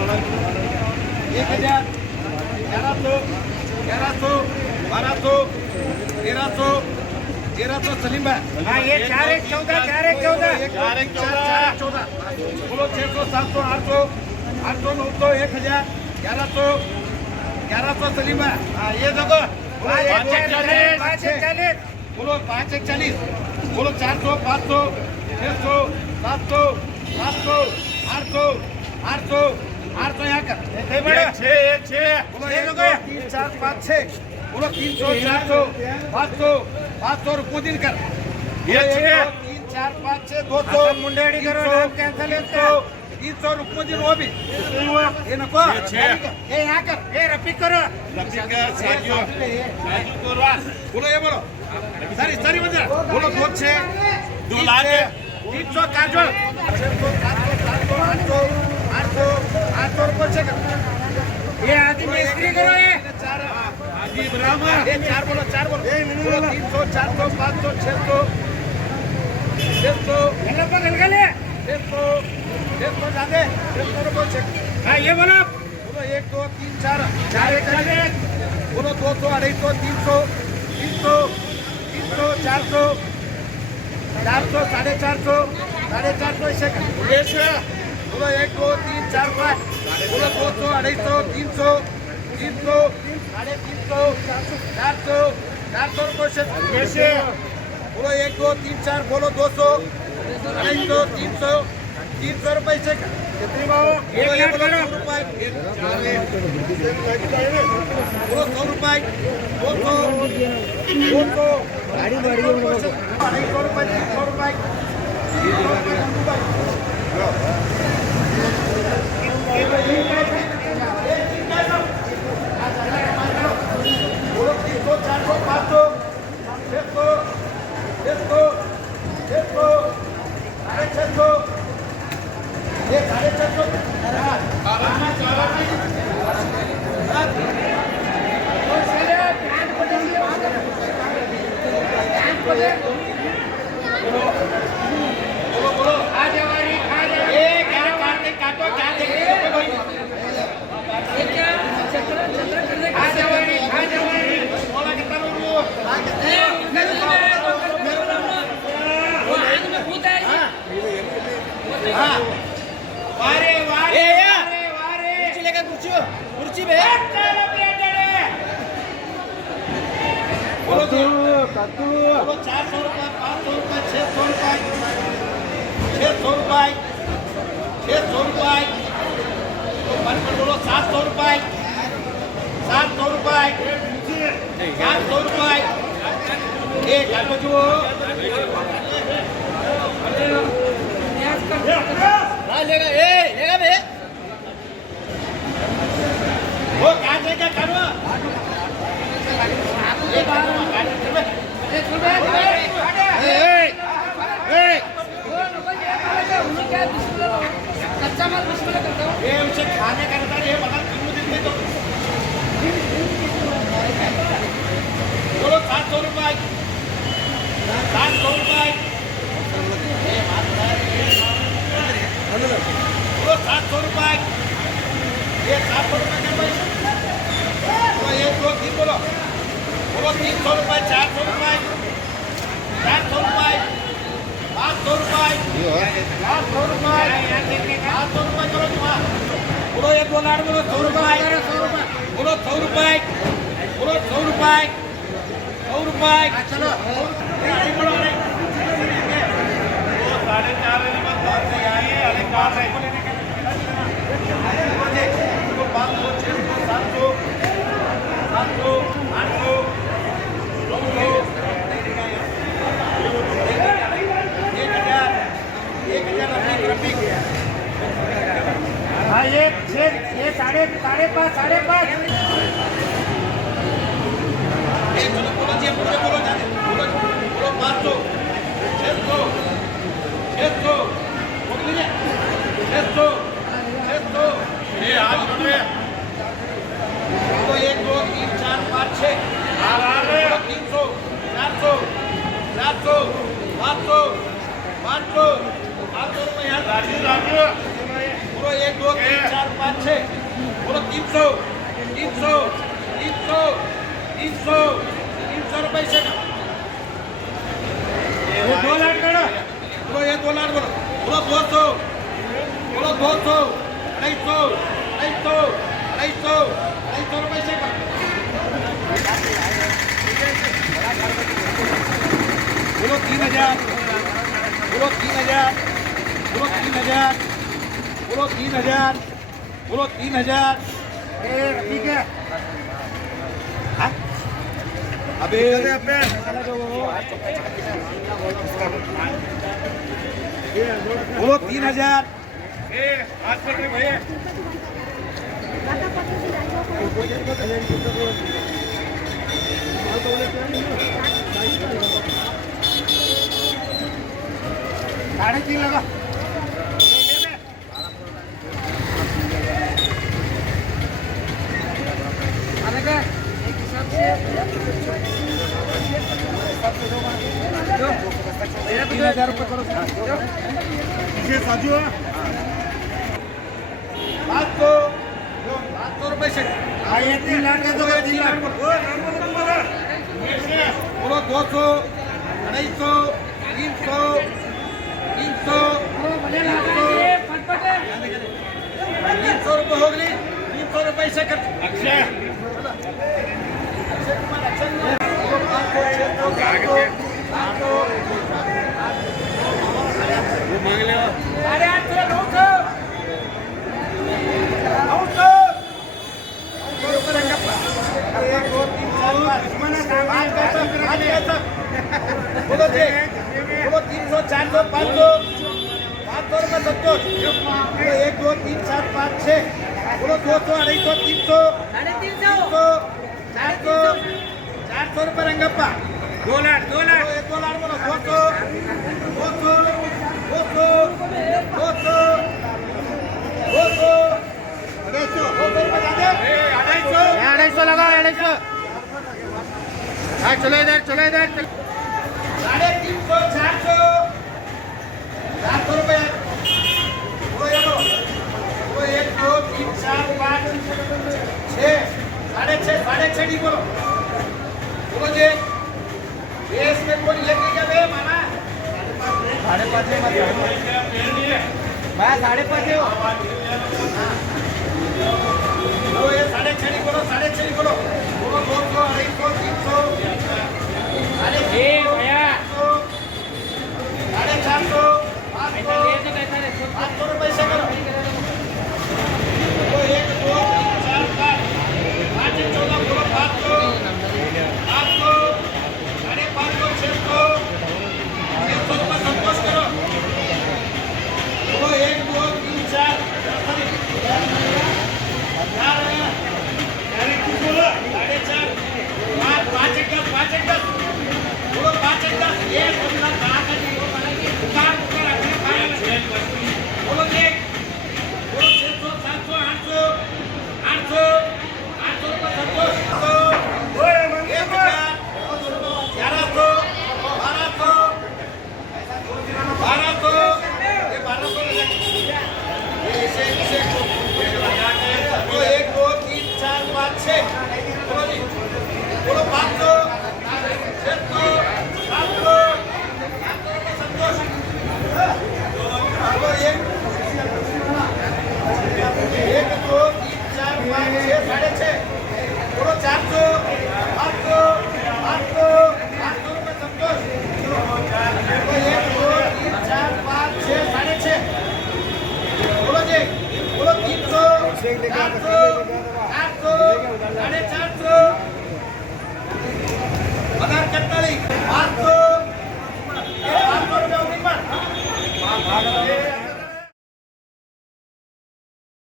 1000 1100 1200 1300 सलीम भाई। हाँ ये 4 1 14 4 1 14 बोलो 600 700 800 800 900 1000 1100 सलीम भाई। हाँ ये देखो 5 1 40 बोलो 5 1 40 बोलो 400 500 600 700 700 800 800 800 यहाँ कर बोलो 1 2 3 4 5 6 बोलो 300 400 500 500 रुपये दिन कर 3 4 5 6 200 मुंडेडी करो नाम कैंसिल 300 रुपये दिन वो भी ये नको ये यहाँ कर ए रफीक करो बोलो ये बोलो सारी सारी बंदा बोलो 2 6 2 लाख 300 काजोल 800 रुपये से कर ये आदमी मिस्त्री करो ये ये 4 बोलो 300 400 500 600 गलगले 600 जाते 600 रुपये से हाँ ये बोलो बोलो 1 2 3 4 4 1 बोलो 200 250 300 400 450 ऐसे कर बोलो 1 2 3 4 5 बोलो 200 250 300 400 रुपये से बोलो 1 2 3 4 बोलो 200 250 300 रुपये से कितनी बाबू बोलो ये बोलो 100 रुपये बोलो 100 रुपये 200 गाड़ी बड़ी 200 रुपये 300 रुपये बोलो 300 400 500 600 ये 400 रुपये 500 रुपये 600 रुपये 600 रुपये बोलो 700 रुपये 700 रुपये 700 रुपये एक जो लेगा बे वो क्या देगा करो कच्चा माल ये उसे खाने का रहता है ये बता क्यों दिन में तो बोलो 700 रुपये 700 रुपये बोलो 700 रुपये ये 700 रुपये का पैसा बोलो 1 2 3 बोलो 300 रुपये 400 रुपये 400 रुपये 500 रुपये 500 रुपये 500 रुपये करो तुम्हारा बोलो 1 2 लाख बोलो 100 रुपये बोलो 100 रुपये बोलो 100 रुपये 100 रुपये चलो बोलो 4.5 हाँ ये 5.5 1 2 3 4 5 6 300 400 700 800 500 800 रुपये यहाँ पूरा 1 2 3 4 5 पाँच छः बोलो 300 300 300 300 300 रुपये से ये 2 लाख करो बोलो ये 2 लाख बोलो 200 बोलो 200 250 250 रुपये से बोलो 3000 बोलो 3000 बोलो 3000 बोलो 3000 बोलो 3000 ठीक है अबे बोलो 3000 हाथ पकड़े भैया साढ़े 3 लगा एक हिसाब से 3000 रुपये करो साजू 500 रुपये से ये 3 लाख का तो 3 लाख बोलो 200 250 300 300 300 रुपये हो गई 300 रुपये से कर मांग ले 300 400 500 500 रुपये संतोष 1 2 3 4 5 6 बोलो 200 250 300 400 रुपये रंगप्पा 2 लाख 2 लाख 2 लाख बोलो 200 ₹250 लगा 250 हाँ चलो इधर 350 400 400 रुपये बोलो 1 2 3 4 5 6 साढ़े छः नहीं बोलो बोलो जी ये इसमें कोई लेके क्या बे मामा 5.5 मैं 5.5